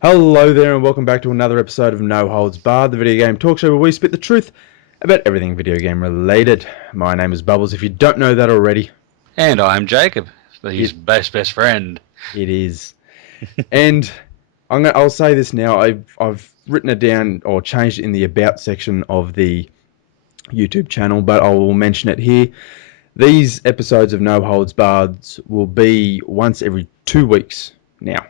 Hello there and welcome back to another episode of No Holds Barred, the video game talk show where we spit the truth about everything video game related. My name is Bubbles, if you don't know that already. And I'm Jacob, his It, best friend. it is. And I'll say this now, I've written it down or changed it in the about section of the YouTube channel, but I will mention it here. These episodes of No Holds Barred will be once every 2 weeks now.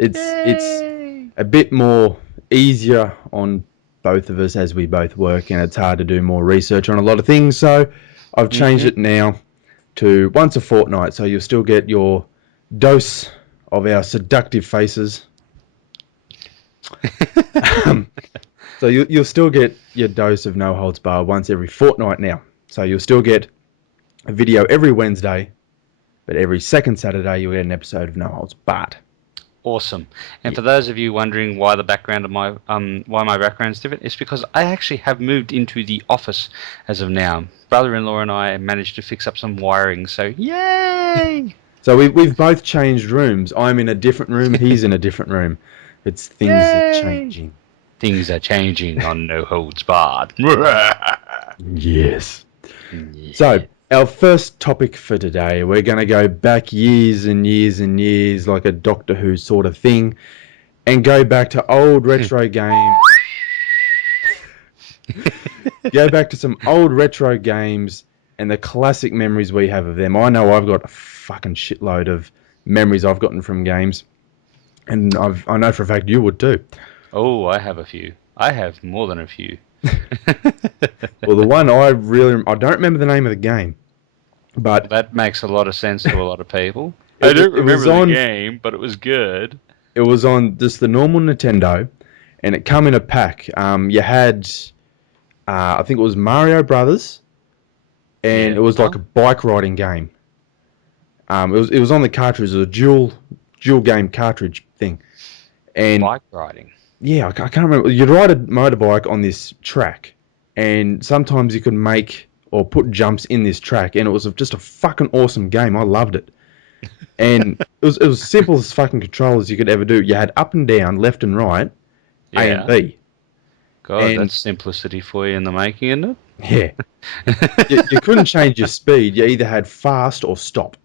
It's Yay! a bit more easier on both of us as we both work, and it's hard to do more research on a lot of things. So I've changed it now to once a fortnight, so you'll still get your dose of our seductive faces. So you'll still get your dose of No Holds Barred once every fortnight now. So you'll still get a video every Wednesday, but every second Saturday you'll get an episode of No Holds Barred. Awesome. And for those of you wondering why the background of my why my background's different, it's because I actually have moved into the office as of now. Brother-in-law and I managed to fix up some wiring, so yay! So we've both changed rooms. I'm in a different room. He's in a different room. It's things are changing. Things are changing on No Holds Barred. Yes. So our first topic for today, we're going to go back years and years and years, like a Doctor Who sort of thing, and go back to old retro games. Go back to some old retro games and the classic memories we have of them. I know I've got a fucking shitload of memories I've gotten from games, and I know for a fact you would too. Oh, I have a few. I have more than a few. Well, the one I don't remember the name of the game, but That makes a lot of sense to a lot of people. I it, don't it was remember the on. game, but it was good. It was on just the normal Nintendo, and it come in a pack. You had, I think it was Mario Brothers, and it was like a bike riding game. It was on the cartridge, it was a dual game cartridge thing, and Bike riding. yeah, I can't remember. You'd ride a motorbike on this track, and sometimes you could make or put jumps in this track, and it was just a fucking awesome game. I loved it, and it was simple as fucking controls you could ever do. You had up and down, left and right, A and B. God, And that's simplicity for you in the making, isn't it? yeah, you couldn't change your speed. You either had fast or stop.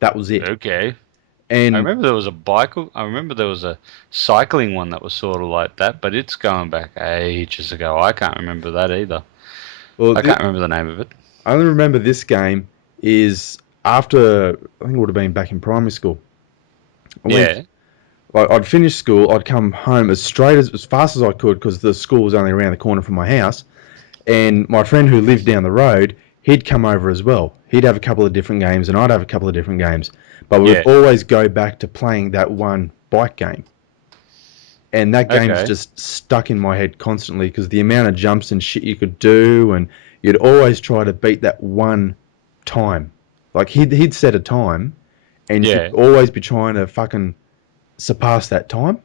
That was it. Okay. I And remember there was a bike. I remember there was a cycling one that was sort of like that, but it's going back ages ago. I can't remember that either. well, I can't remember the name of it. I only remember this game is after I think it would have been back in primary school. Yeah. Like I'd finish school, I'd come home as fast as I could because the school was only around the corner from my house. And my friend who lived down the road, he'd come over as well. He'd have a couple of different games, and I'd have a couple of different games. But we'd always go back to playing that one bike game. And that game's just stuck in my head constantly because the amount of jumps and shit you could do, and you'd always try to beat that one time. Like he'd set a time, and you'd always be trying to fucking surpass that time.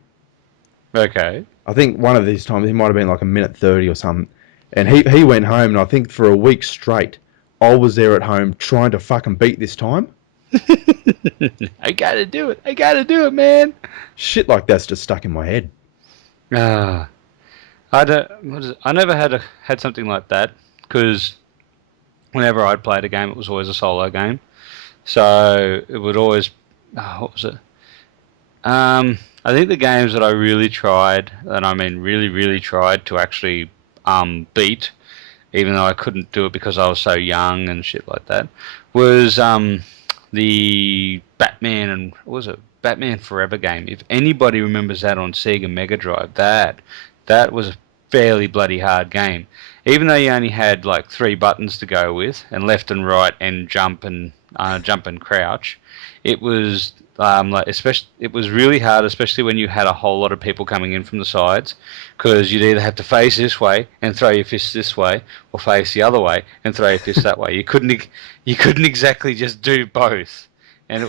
Okay. I think one of these times he might have been like a minute 30 or something. And he went home, and I think for a week straight, I was there at home trying to fucking beat this time. I gotta do it. I gotta do it, man. Shit like that's just stuck in my head. Ah, I don't. What is it? I never had something like that because whenever I'd played a game, it was always a solo game. So it would always. Oh, what was it? I think the games that I really tried, and I mean really tried to actually beat, even though I couldn't do it because I was so young and shit like that, was the Batman and what was it? Batman Forever game. If anybody remembers that on Sega Mega Drive, that was a fairly bloody hard game. Even though you only had like 3 buttons to go with, and left and right and jump and crouch, it was it was really hard, especially when you had a whole lot of people coming in from the sides, because you'd either have to face this way and throw your fists this way, or face the other way and throw your fists that way. You couldn't exactly just do both, and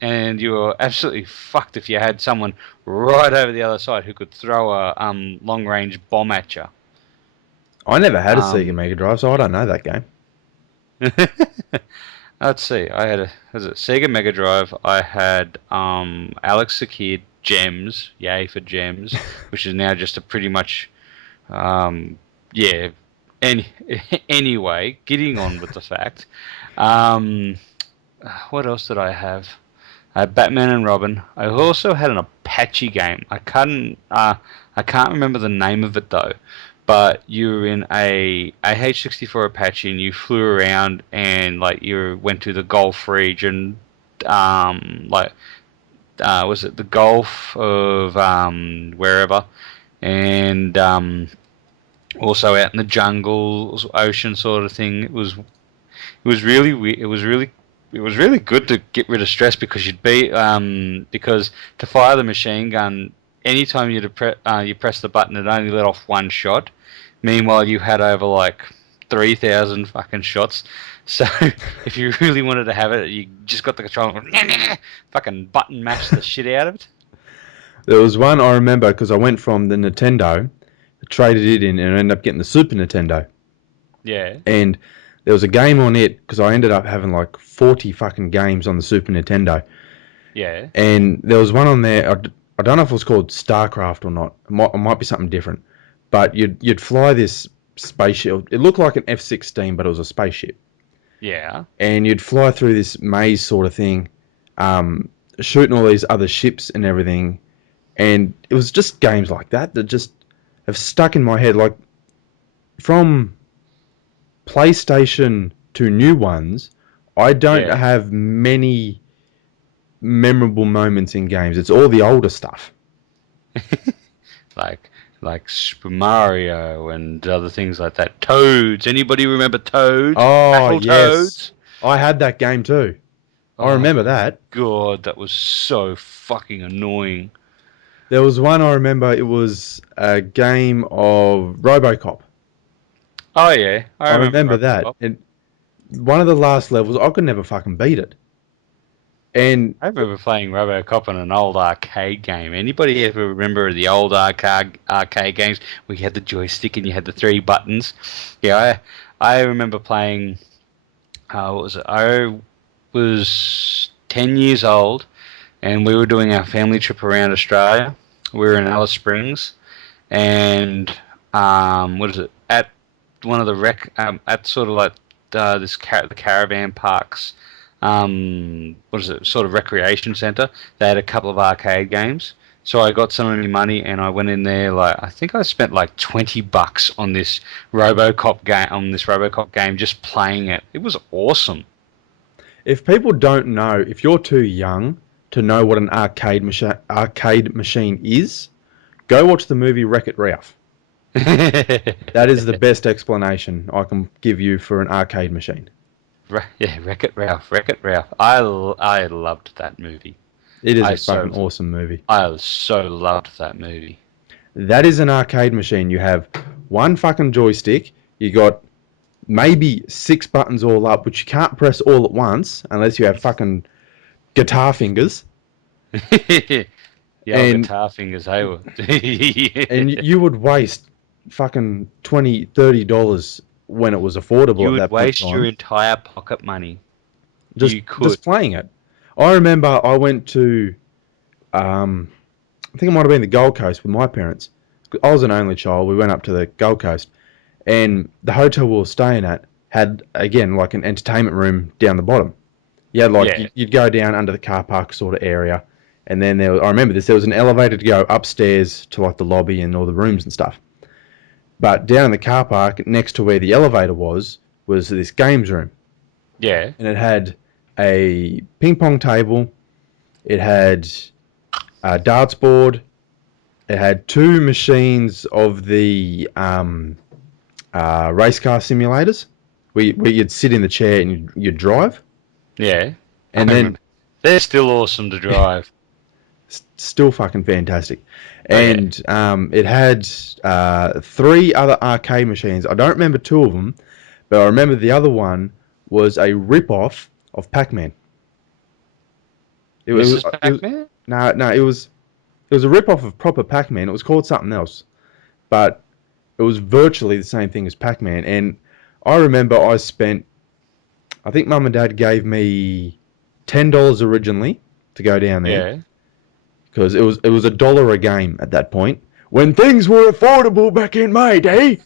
and you were absolutely fucked if you had someone right over the other side who could throw a long range bomb at you. I never had a Sega Mega Drive, so I don't know that game. Let's see. I had was it Sega Mega Drive. I had Alex the Kid, Gems, yay for Gems, which is now just a pretty much, yeah. Any anyway, getting on with the fact. Um, what else did I have? Batman and Robin. I also had an Apache game. I can't remember the name of it though. But you were in a H-64 Apache and you flew around and like you went to the Gulf region, like was it the Gulf of wherever, and also out in the jungle, ocean sort of thing. It was really it was really good to get rid of stress because you'd be because to fire the machine gun, anytime you press the button, it only let off one shot. Meanwhile, you had over like 3,000 fucking shots. So if you really wanted to have it, you just got the controller and fucking button mash the shit out of it. There was one I remember because I went from the Nintendo, traded it in, and ended up getting the Super Nintendo. Yeah. And there was a game on it because I ended up having like 40 fucking games on the Super Nintendo. Yeah. And there was one on there. I don't know if it was called StarCraft or not. It might be something different. But you'd fly this spaceship. It looked like an F-16, but it was a spaceship. Yeah. And you'd fly through this maze sort of thing, shooting all these other ships and everything. And it was just games like that just have stuck in my head. Like from PlayStation to new ones, I don't have many memorable moments in games. It's all the older stuff. like Super Mario and other things like that. Toads. Anybody remember Toads? Oh, Battle yes. Toads? I had that game too. I remember that. God, that was so fucking annoying. There was one I remember. It was a game of RoboCop. Oh yeah, I remember that. RoboCop. And one of the last levels, I could never fucking beat it. And I remember playing RoboCop in an old arcade game. Anybody ever remember the old arcade games where you had the joystick and you had the three buttons? Yeah, I remember playing. What was it? I was 10 years old, and we were doing our family trip around Australia. We were in Alice Springs, and what is it? At one of the at sort of like the caravan parks. What is it? Sort of recreation centre. They had a couple of arcade games. So I got some of my money and I went in there. Like I think I spent like $20 on this RoboCop game, just playing it. It was awesome. if people don't know, if you're too young to know what an arcade machine is, go watch the movie Wreck-It Ralph. That is the best explanation I can give you for an arcade machine. Yeah, Wreck-It Ralph, Wreck-It Ralph. I loved that movie. It is a fucking awesome movie. I so loved that movie. That is an arcade machine. You have one fucking joystick. You got maybe 6 buttons all up, which you can't press all at once unless you have fucking guitar fingers. Yeah, guitar fingers, hey. And you would waste fucking $20, $30 when it was affordable. You at would that waste point your entire pocket money. just playing it. I remember I went to, I think it might have been the Gold Coast with my parents. I was an only child. We went up to the Gold Coast, and the hotel we were staying at had, again, like an entertainment room down the bottom. You had you'd go down under the car park sort of area, and then I remember this, there was an elevator to go upstairs to like the lobby and all the rooms and stuff. But down in the car park, next to where the elevator was this games room. Yeah. And it had a ping pong table, it had a darts board, it had 2 machines of the race car simulators, where you'd sit in the chair and you'd drive. Yeah. And then they're still awesome to drive. Still fucking fantastic. And it had 3 other arcade machines. I don't remember 2 of them, but I remember the other one was a rip-off of Pac-Man. It was Pac-Man? No, it was a rip-off of proper Pac-Man. It was called something else, but it was virtually the same thing as Pac-Man. And I remember I think Mum and Dad gave me $10 originally to go down there. Yeah. because it was $1 a game at that point when things were affordable back in my day.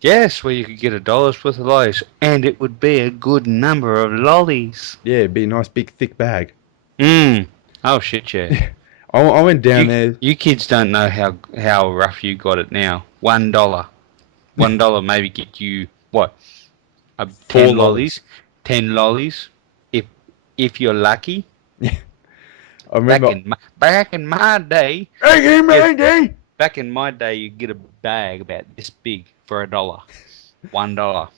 Yes, where you could get $1 worth of lollies, and it would be a good number of lollies. Yeah, it'd be a nice big thick bag. Oh shit, yeah. I went down You there. you kids don't know how rough you got it now. $1, $1 maybe get you what? Four 10 lollies. lollies, 10 lollies. If you're lucky. I remember. Back in my day, Back in my get day. back in my day, you get a bag about this big for $1, $1.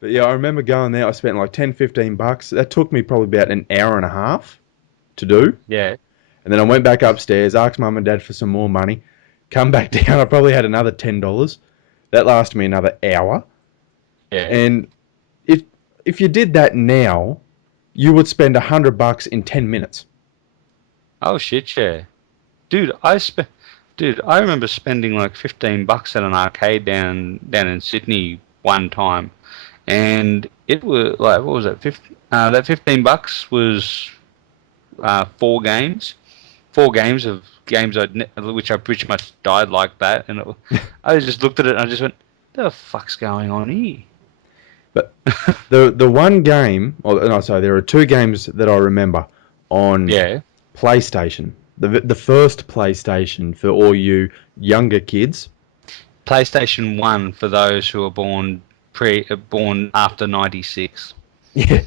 But yeah, I remember going there. I spent like 10, $15. That took me probably about an hour and a half to do. Yeah, And then I went back upstairs, asked mum and dad for some more money, come back down. I probably had another $10. That lasted me another hour. yeah. And if you did that now, you would spend $100 in 10 minutes. Oh shit, yeah. Dude, I remember spending like $15 at an arcade down in Sydney one time, and it was like, what was that? That $15 was 4 games, 4 games of games which I pretty much died like that, and I just looked at it and I just went, "The fuck's going on here?" But the one game, or no, sorry, there are two games that I remember on Yeah, PlayStation. The first PlayStation for all you younger kids. PlayStation 1 for those who are born after '96. Yeah,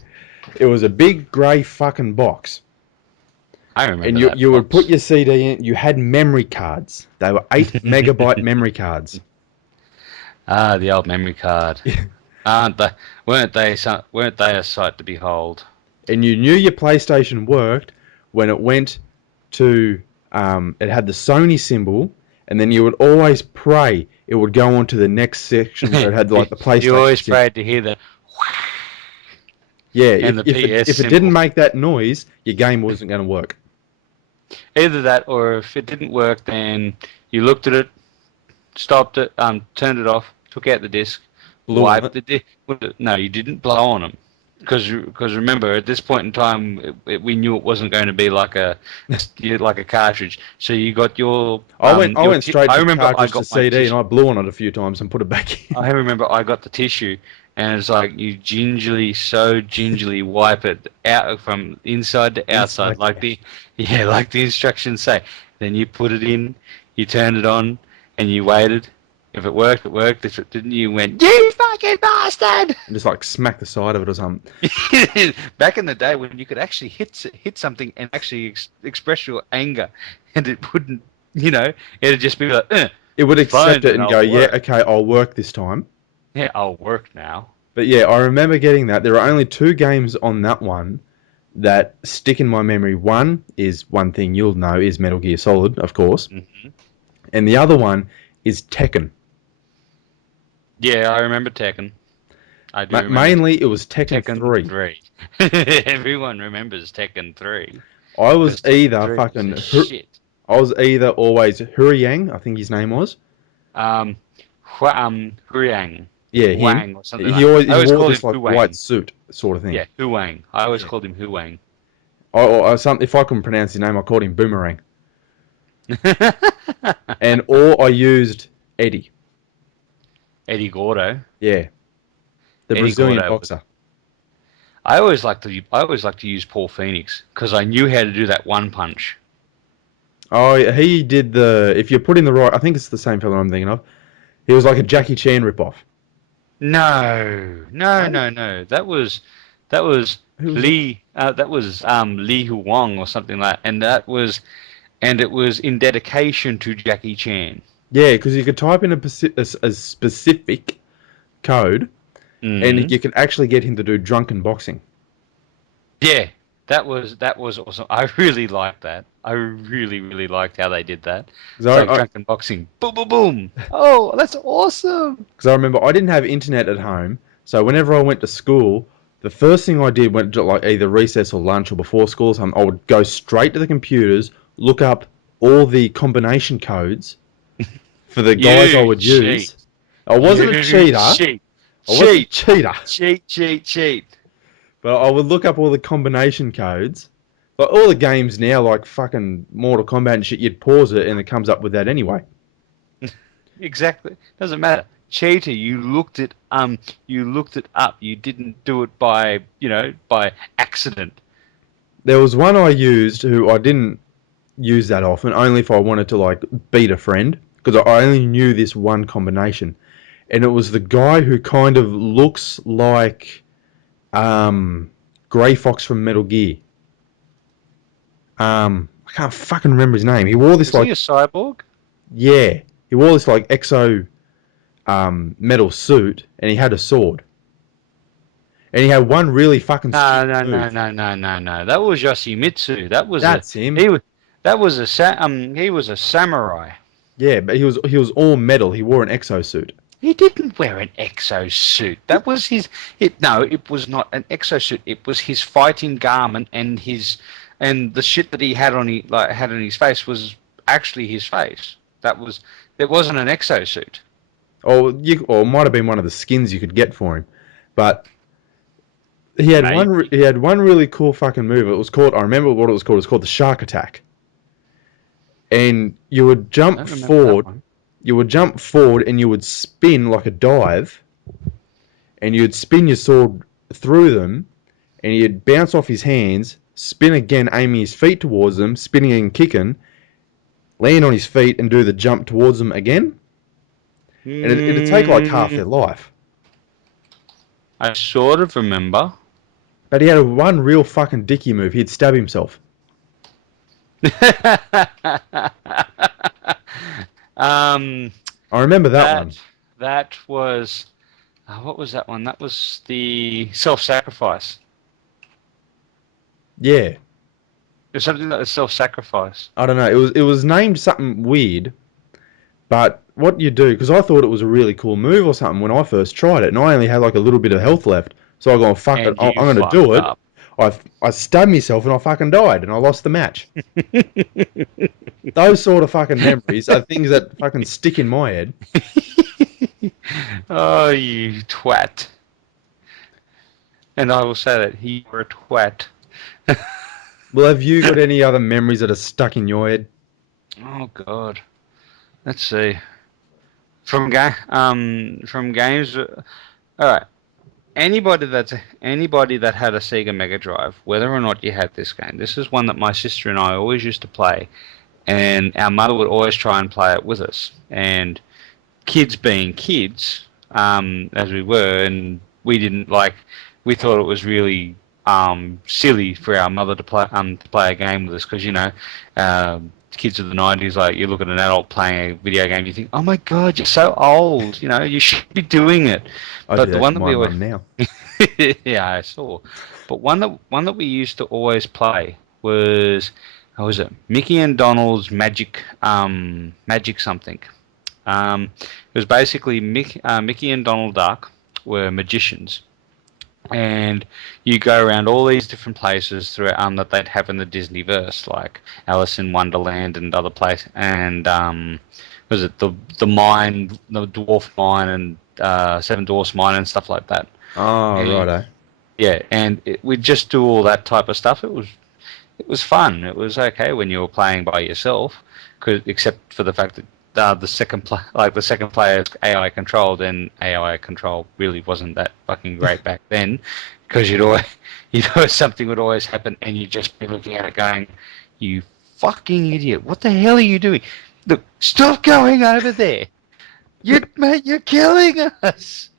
it was a big grey fucking box. I remember And that you would box. put your CD in. You had memory cards. They were 8 MB memory cards. Ah, the old memory card. Aren't they? Weren't they? Weren't they a sight to behold? And you knew your PlayStation worked when it went to. It had the Sony symbol, and then you would always pray it would go on to the next section where it had like the PlayStation. You always symbol. prayed to hear the Yeah, and the PS if it symbol. didn't make that noise, your game wasn't going to work. Either that, or if it didn't work, then you looked at it, stopped it, turned it off, took out the disc, Blew on wiped the disc. No, you didn't blow on them. Because remember, at this point in time, we knew it wasn't going to be like a cartridge. So you got your. I went straight I to remember I cartridge to got my CD, and tissue. I blew on it a few times and put it back in. I remember I got the tissue, and it's like you gingerly wipe it out from inside to outside, Inside, like like the instructions say. Then you put it in, you turn it on, and you waited. If it worked, it worked. If it didn't, you went, "You fucking bastard!" And just like smack the side of it or something. Back in the day when you could actually hit something and actually express your anger, and it wouldn't, it'd just be like, It would fine, accept it then and I'll go, yeah, work. okay, I'll work this time. Yeah, I'll work now. But yeah, I remember getting that. There are only two games on that one that stick in my memory. One is one thing you'll know is Metal Gear Solid, of course. Hmm. And the other one is Tekken. Yeah, I remember Tekken. I do remember Mainly, it was Tekken, Tekken 3. 3. Everyone remembers Tekken 3. I was 'Cause Tekken either 3 fucking... was the shit. I was either always Huriyang, I think his name was. Huang. Yeah, him. Huang or something He like that. I always wore called this him like Huang. white suit sort of thing. Yeah, Huang. I always called him Huang. If I couldn't pronounce his name, I called him Boomerang. Or I used Eddie. Eddie Gordo. Yeah. The Eddie Brazilian Gordo. boxer. I always like to use Paul Phoenix because I knew how to do that one punch. Oh, he did if you put in the right, I think it's the same fella I'm thinking of. He was like a Jackie Chan ripoff. No. That was Lee. That was Lee Huang or something like, and it was in dedication to Jackie Chan. Yeah, because you could type in a specific code, and you can actually get him to do drunken boxing. Yeah, that was awesome. I really liked that. I really liked how they did that. It's like drunken boxing. Boom, boom, boom. Oh, that's awesome. Because I remember I didn't have internet at home, so whenever I went to school, the first thing I did went to like either recess or lunch or before school or something, I would go straight to the computers, look up all the combination codes for the guys I would use. I wasn't a cheater. I wasn't a cheater. Cheat. But I would look up all the combination codes Like all the games now, like fucking Mortal Kombat and shit, you'd pause it and it comes up with that anyway. Exactly. Doesn't matter. Cheater, you looked it up. You didn't do it by, by accident. There was one I used who I didn't use that often, only if I wanted to like beat a friend, because I only knew this one combination, and it was the guy who kind of looks like Grey Fox from Metal Gear. I can't fucking remember his name. He wore this Is he like, a cyborg? yeah, he wore this like exo metal suit, and he had a sword, and he had one really fucking No, stupid no, no, move. no, no, no, no. That was Yoshimitsu. That was a That's him. he was that was a he was a samurai. Yeah, but he was all metal. He wore an exo suit. He didn't wear an exosuit. That was his. No, it was not an exosuit. It was his fighting garment, and the shit that he had had on his face was actually his face. It wasn't an exosuit. Or it might have been one of the skins you could get for him, but he had Maybe. one really cool fucking move. It was called, I remember what it was called. It was called the shark attack, and you would I jump don't remember that forward. one. You would jump forward and you would spin like a dive, and you'd spin your sword through them, and you'd bounce off his hands, spin again, aiming his feet towards them, spinning and kicking, land on his feet, and do the jump towards them again. And it'd take like half Mm, their life. I sort of remember. But he had one real fucking dicky move. He'd stab himself. um, I remember that one. that was what was that one? That was the self-sacrifice. Yeah. It was something like a self-sacrifice. I don't know. It was named something weird, but what you do, because I thought it was a really cool move or something when I first tried it, and I only had like a little bit of health left. So I go, fuck it, And I'm you going to fucked do it. up. I stabbed myself and I fucking died and I lost the match. Those sort of fucking memories are things that fucking stick in my head. Oh, you twat. And I will say that you were a twat. Well, have you got any other memories that are stuck in your head? Oh God. Let's see. From games. All right. Anybody that had a Sega Mega Drive, whether or not you had this game, this is one that my sister and I always used to play, and our mother would always try and play it with us. And kids being kids, as we were, and we didn't like. We thought it was really silly for our mother to play a game with us because kids of the '90s, like you look at an adult playing a video game, you think, oh my God, you're so old. You should be doing it. I do But the that one to that my we always mum now. yeah, I saw. But one that we used to always play was how was it? Mickey and Donald's Magic something. It was basically Mickey and Donald Duck were magicians, and you go around all these different places through that they'd have in the Disneyverse, like Alice in Wonderland and other places, and was it the mine, the dwarf mine, and Seven Dwarfs mine and stuff like that. Oh, And righto. yeah, and we'd just do all that type of stuff. It was fun. It was okay when you were playing by yourself, except for the fact that the second player is AI controlled, and AI control really wasn't that fucking great back then, because something would always happen, and you'd just be looking at it going, "You fucking idiot! What the hell are you doing? Look, stop going over there! Mate, you're killing us!"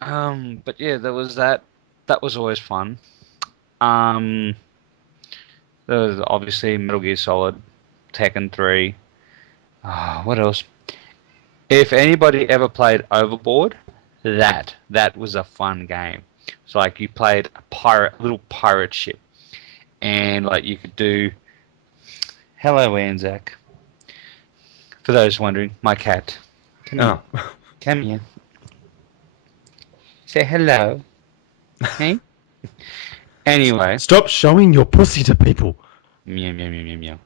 But yeah, there was that. That was always fun. Um, there was obviously Metal Gear Solid, Tekken 3. What else? If anybody ever played Overboard, that was a fun game. It's like you played a little pirate ship, and like you could do. Hello, Anzac. For those wondering, my cat. Come here. Oh. Come here. Say hello. Hey. Anyway. Stop showing your pussy to people. Meow meow meow meow meow.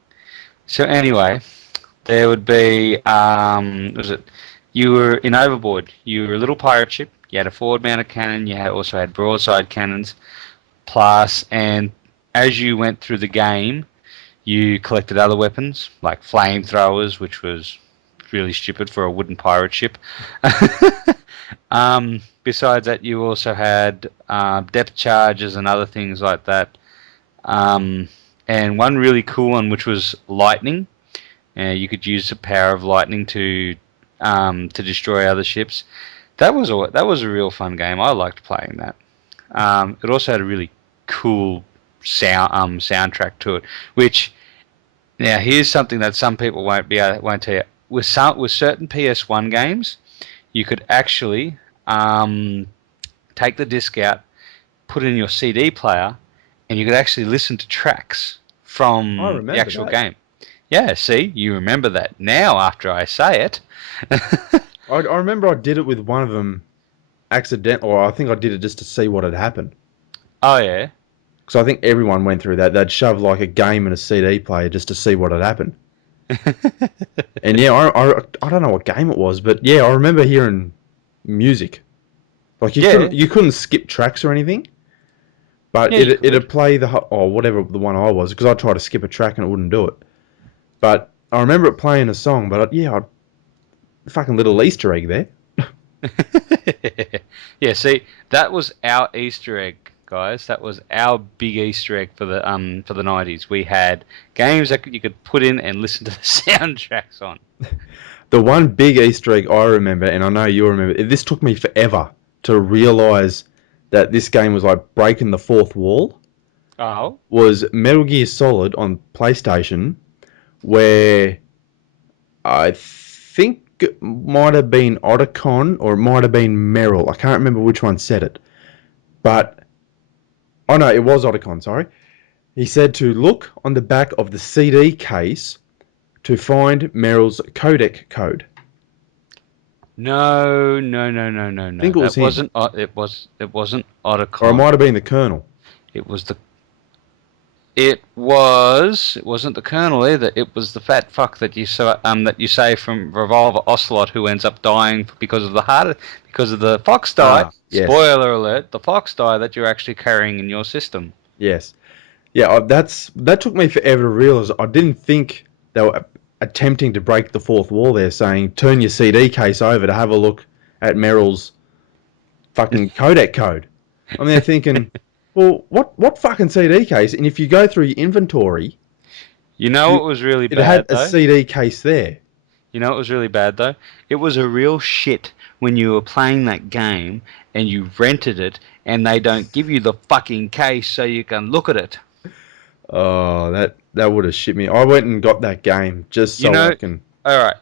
So anyway, there would be was it? You were in Overboard. You were a little pirate ship. You had a forward-mounted cannon. Also had broadside cannons, plus and as you went through the game, you collected other weapons like flamethrowers, which was really stupid for a wooden pirate ship. Besides that, you also had depth charges and other things like that. Um, and one really cool one, which was lightning. You could use the power of lightning to destroy other ships. That was a real fun game. I liked playing that. It also had a really cool soundtrack to it. Which now here's something that some people won't tell you. With certain PS1 games, you could actually take the disc out, put it in your CD player, and you could actually listen to tracks I from the remember actual that. game. Yeah, see, you remember that now after I say it. I remember I did it with one of them accident, or I think I did it just to see what had happened. Oh yeah. Because I think everyone went through that. They'd shove like a game in a CD player just to see what had happened. And yeah, I don't know what game it was, but yeah, I remember hearing music. Like Yeah, you couldn't skip tracks or anything, but yeah, you could. it'd play whatever the one I was, because I tried to skip a track and it wouldn't do it. But I remember it playing a song. But yeah, fucking little Easter egg there. Yeah, see, that was our Easter egg, guys. That was our big Easter egg for the 90s. We had games that you could put in and listen to the soundtracks on. The one big Easter egg I remember, and I know you remember, this took me forever to realise that this game was like breaking the fourth wall, Oh, was Metal Gear Solid on PlayStation, where I think it might have been Otacon or it might have been Meryl. I can't remember which one said it. But, oh no, it was Otacon, sorry. He said to look on the back of the CD case to find Meryl's codec code. no, no, no, no, no, I no. think it was That him. wasn't. It wasn't Or it Otacon. might have been the Colonel. It was the. It was. It wasn't the Colonel either. It was the fat fuck that you say from Revolver Ocelot who ends up dying because of the fox die. Ah, yes. Spoiler alert: the fox die that you're actually carrying in your system. Yes. Yeah, that took me forever to realise. I didn't think they were attempting to break the fourth wall there, saying turn your CD case over to have a look at Meryl's fucking codec code. I'm there thinking, well, what fucking CD case? And if you go through your inventory, You know you what was really it had bad a though? CD case there. You know what was really bad though? It was a real shit when you were playing that game and you rented it and they don't give you the fucking case so you can look at it. Oh, that would have shit me. I went and got that game just You so know, I can. all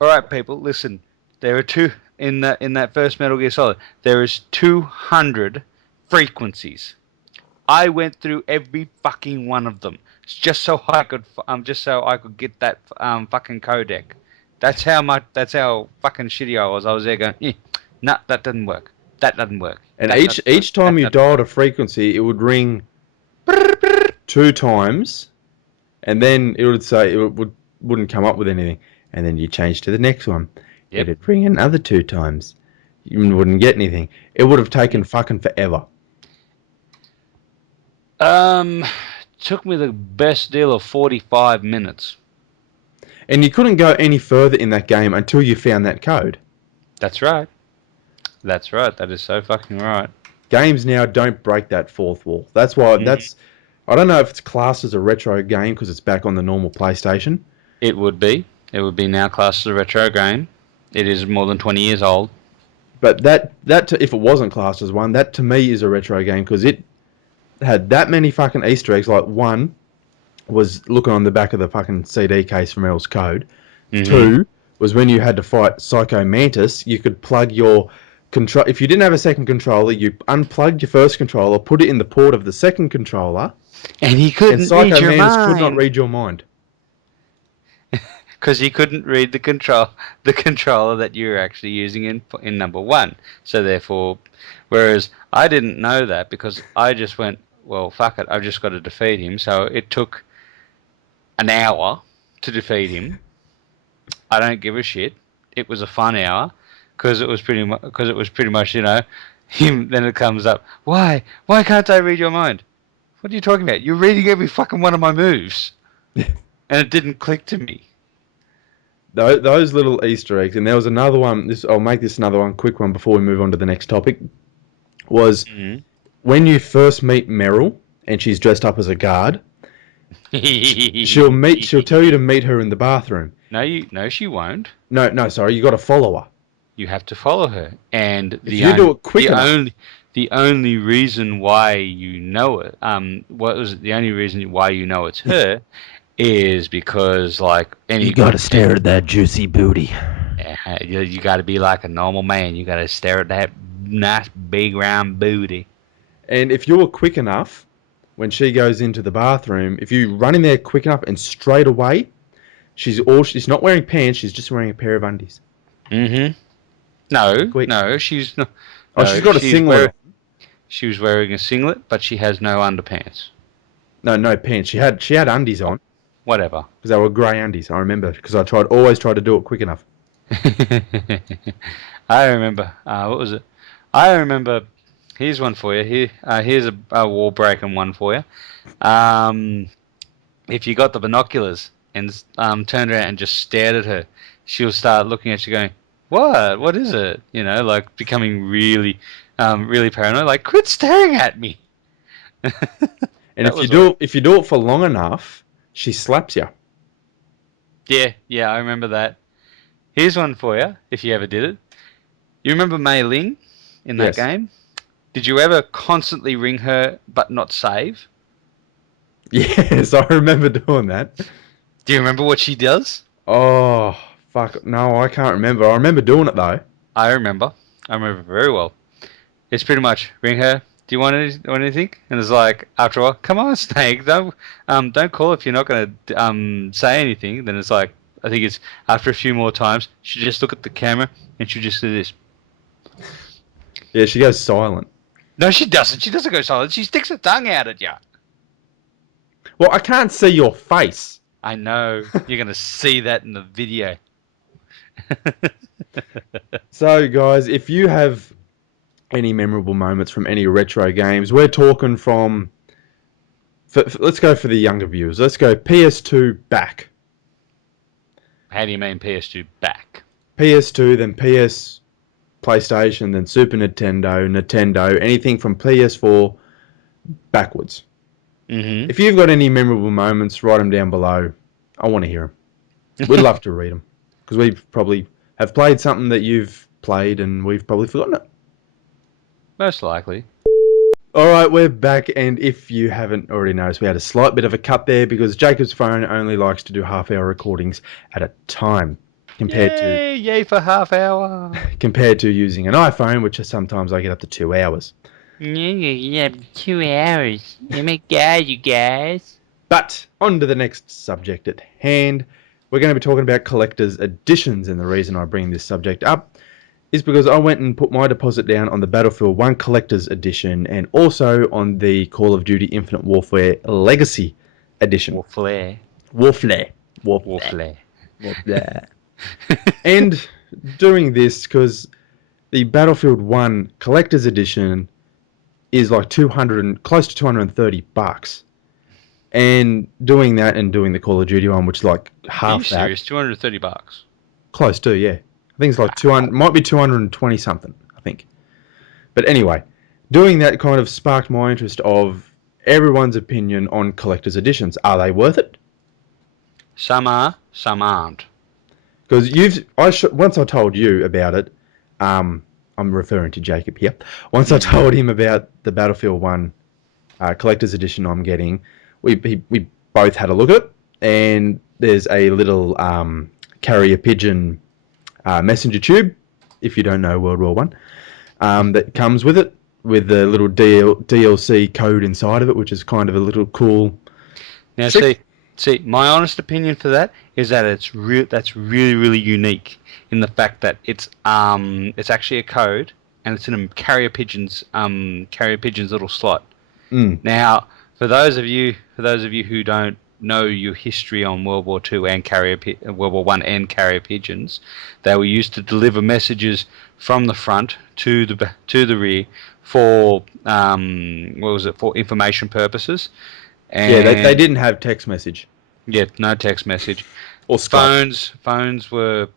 right, people, listen. There are two in that first Metal Gear Solid. There is 200 frequencies. I went through every fucking one of them just so I could get that fucking codec. That's how fucking shitty I was. I was there going, nah, that doesn't work. That doesn't work. And That doesn't work. each time That you doesn't dialed work. a frequency, it would ring two times, and then it would say wouldn't come up with anything, and then you change to the next one. Yep. It'd ring another two times. You wouldn't get anything. It would have taken fucking forever. Um, Took me the best deal of 45 minutes. And you couldn't go any further in that game until you found that code. That's right. That's right. That is so fucking right. Games now don't break that fourth wall. That's why Mhm. I don't know if it's classed as a retro game because it's back on the normal PlayStation. It would be. It would be now classed as a retro game. It is more than 20 years old. But if it wasn't classed as one, that to me is a retro game because it had that many fucking Easter eggs. Like one was looking on the back of the fucking CD case from Errol's code. Hmm. Two was when you had to fight Psycho Mantis, you could plug your control. If you didn't have a second controller, you unplugged your first controller, put it in the port of the second controller, And he and couldn't read Psycho your Mantis could not mind read your mind. because he couldn't read the controller that you were actually using in number one. So therefore, whereas I didn't know that because I just went, well, fuck it, I've just got to defeat him. So it took an hour to defeat him. I don't give a shit. It was a fun hour because it was pretty much him. Then it comes up. Why can't I read your mind? What are you talking about? You're reading every fucking one of my moves. And it didn't click to me. Those little Easter eggs, and there was another one. I'll make this another one, quick one before we move on to the next topic. Was when you first meet Meryl and she's dressed up as a guard. She'll tell you to meet her in the bathroom. No, she won't. No, sorry, you got to follow her. You have to follow her, and if you do it quick enough. The only reason why you know it, what was it? The only reason why you know it's her, is because like you got to stare at that juicy booty. You got to be like a normal man. You got to stare at that nice big round booty. And if you're quick enough, when she goes into the bathroom, if you run in there quick enough and straight away, she's not wearing pants. She's just wearing a pair of undies. No, she's not. Oh, she's got a singlet. She was wearing a singlet, but she has no underpants. No pants. She had undies on. Whatever. Because they were grey undies. I remember because I always tried to do it quick enough. I remember. What was it? I remember. Here's one for you. Here's a wall-breaking one for you. If you got the binoculars and turned around and just stared at her, she'll start looking at you going, "What? What is it?" You know, like becoming really paranoid. Like, quit staring at me. And if you do it for long enough, she slaps you. Yeah, I remember that. Here's one for you. If you ever did it, you remember Mei Ling in that game? Did you ever constantly ring her but not save? Yes, I remember doing that. Do you remember what she does? Oh, fuck. No, I can't remember. I remember doing it, though. I remember very well. It's pretty much, ring her, do you want anything? And it's like, after a while, come on, Snake, don't call if you're not going to say anything. Then it's like, I think it's after a few more times, she'll just look at the camera and she'll just do this. Yeah, she goes silent. No, she doesn't. She doesn't go silent. She sticks her tongue out at you. Well, I can't see your face. I know. You're going to see that in the video. So, guys, if you have any memorable moments from any retro games, we're talking from... let's go for the younger viewers. Let's go PS2 back. How do you mean PS2 back? PS2, then PS... PlayStation, then Super Nintendo, anything from PS4 backwards. If you've got any memorable moments, write them down below. I want to hear them. We'd love to read them because we probably have played something that you've played and we've probably forgotten it. Most likely. Alright, we're back, and if you haven't already noticed, we had a slight bit of a cut there because Jacob's phone only likes to do half-hour recordings at a time. Yay for half hour. Compared to using an iPhone, which sometimes I get up to 2 hours. Yeah, 2 hours. Oh my god, you guys. But on to the next subject at hand. We're going to be talking about collector's editions, and the reason I bring this subject up is because I went and put my deposit down on the Battlefield 1 collector's edition and also on the Call of Duty Infinite Warfare Legacy edition. Warfare. And doing this because the Battlefield 1 collector's edition is like close to $230, and doing that and doing the Call of Duty one, which is like half that. Are you serious? $230? Close to, yeah. I think it's like 200, might be 220 something, I think. But anyway, doing that kind of sparked my interest of everyone's opinion on collector's editions. Are they worth it? Some are, some aren't. Because once I told you about it, I'm referring to Jacob here. Once I told him about the Battlefield 1 collector's edition I'm getting, we both had a look at it, and there's a little carrier pigeon messenger tube, if you don't know World War One, that comes with it, with the little DLC code inside of it, which is kind of a little cool. Now, see, my honest opinion for that is that that's really, really unique in the fact that it's actually a code and it's in a carrier pigeon's little slot. Mm. Now, for those of you who don't know your history on World War Two and World War One and carrier pigeons. They were used to deliver messages from the front to the rear for what was it, for information purposes. Yeah, they And didn't have text message yeah, no text message. or Skype. Phones were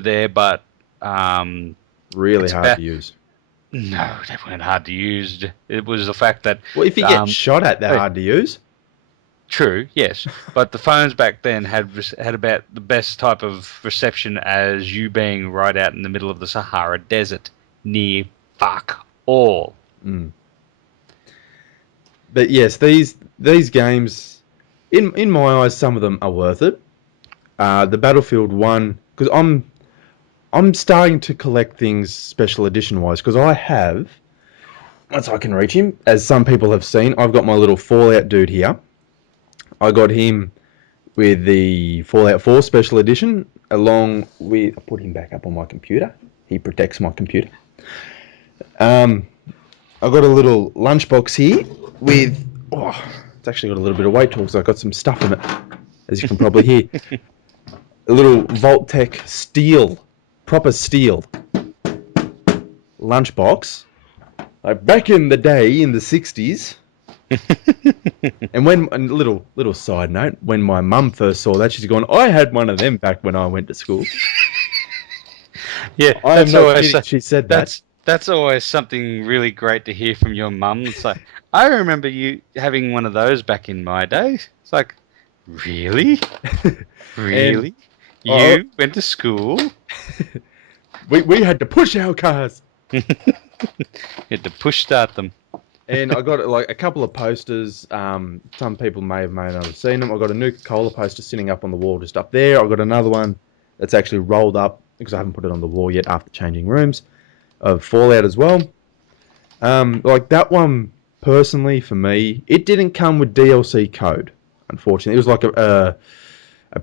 there, but um, Really it's hard about to use. no, they weren't hard to use. It was the fact that Well, if you get shot at, they're wait, hard to use. true, yes, but the phones back then had about the best type of reception as you being right out in the middle of the Sahara Desert, near fuck all. Mm. But yes, these games, in my eyes, some of them are worth it. The Battlefield one, because I'm starting to collect things special edition wise, because I have, once I can reach him, as some people have seen, I've got my little Fallout dude here. I got him with the Fallout 4 special edition, along with, I put him back up on my computer. He protects my computer. I've got a little lunchbox here with, it's actually got a little bit of weight to it, so I've got some stuff in it, as you can probably hear. A little Vault-Tec steel, proper steel lunchbox. Like back in the day, in the 60s, and a little side note, when my mum first saw that, she's gone, I had one of them back when I went to school. Yeah, I am not kidding, she said that. That's always something really great to hear from your mum. It's like, I remember you having one of those back in my day. It's like, really? Really? You went to school? we had to push our cars. You had to push start them. And I got like a couple of posters. Some people may not have seen them. I got a Nuka-Cola poster sitting up on the wall just up there. I got another one that's actually rolled up because I haven't put it on the wall yet after changing rooms, of Fallout as well. Like that one, personally, for me, it didn't come with DLC code, unfortunately. It was like a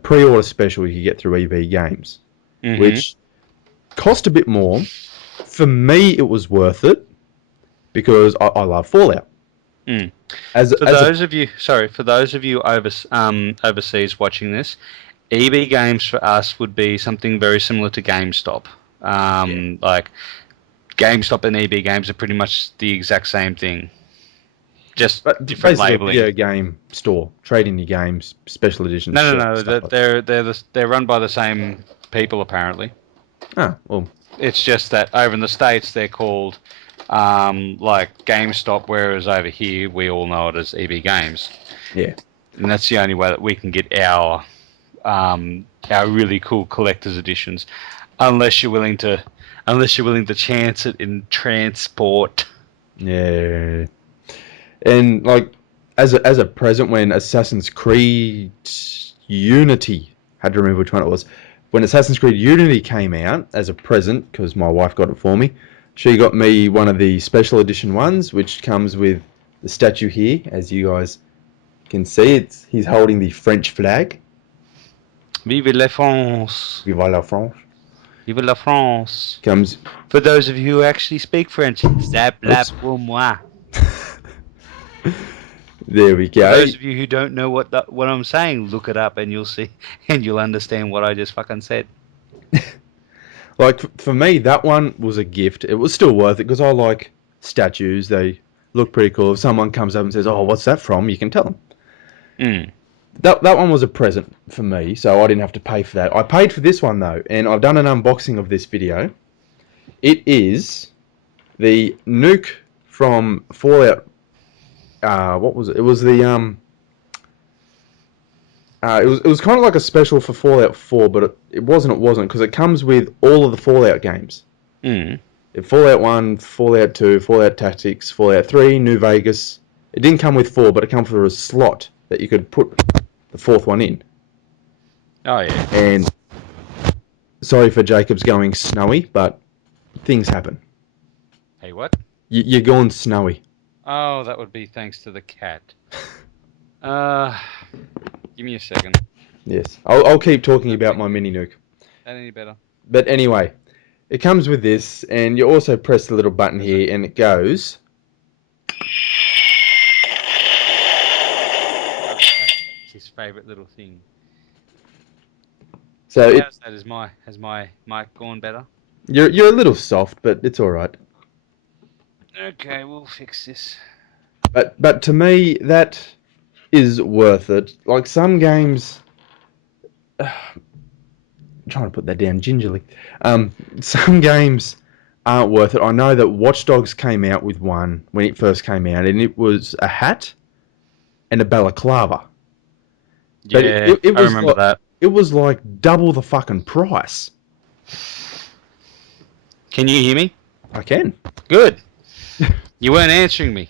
pre-order special you could get through EB Games, which cost a bit more. For me, it was worth it because I love Fallout. For those of you overseas watching this, EB Games for us would be something very similar to GameStop. Like GameStop and EB Games are pretty much the exact same thing, just different labeling. Video game store, trading your games, special editions. No. They're run by the same people apparently. Ah, well, it's just that over in the States they're called like GameStop, whereas over here we all know it as EB Games. Yeah, and that's the only way that we can get our really cool collector's editions, unless you're willing to chance it in transport. Yeah, and like as a present, when Assassin's Creed Unity, had to remember which one it was. When Assassin's Creed Unity came out as a present, because my wife got it for me, she got me one of the special edition ones, which comes with the statue here, as you guys can see. He's holding the French flag. Vive la France! Vive la France! Vive la France! Comes for those of you who actually speak French. Zap lap pour moi. There we go. For those of you who don't know what I'm saying, look it up and you'll see, and you'll understand what I just fucking said. Like, for me, that one was a gift. It was still worth it because I like statues. They look pretty cool. If someone comes up and says, oh, what's that from? You can tell them. That one was a present for me, so I didn't have to pay for that. I paid for this one, though, and I've done an unboxing of this video. It is the nuke from Fallout. What was it? It was the it was kind of like a special for Fallout 4, but it wasn't because it comes with all of the Fallout games. Fallout 1, Fallout 2, Fallout Tactics, Fallout 3, New Vegas. It didn't come with 4, but it comes with a slot that you could put the fourth one in. Oh yeah. And sorry for Jacob's going snowy, but things happen. Hey, what? You're going snowy. Oh, that would be thanks to the cat. Give me a second. Yes, I'll keep talking about my mini nuke. That any better? But anyway, it comes with this, and you also press the little button here, and it goes. His favourite little thing. So How's that? Has my mic gone better? you're a little soft, but it's all right. Okay, we'll fix this. But to me, that is worth it. Like some games, I'm trying to put that down gingerly. Some games aren't worth it. I know that Watch Dogs came out with one when it first came out, and it was a hat and a balaclava. But Yeah, it I was remember like that. it was like double the fucking price. Can you hear me? I can. Good. You weren't answering me.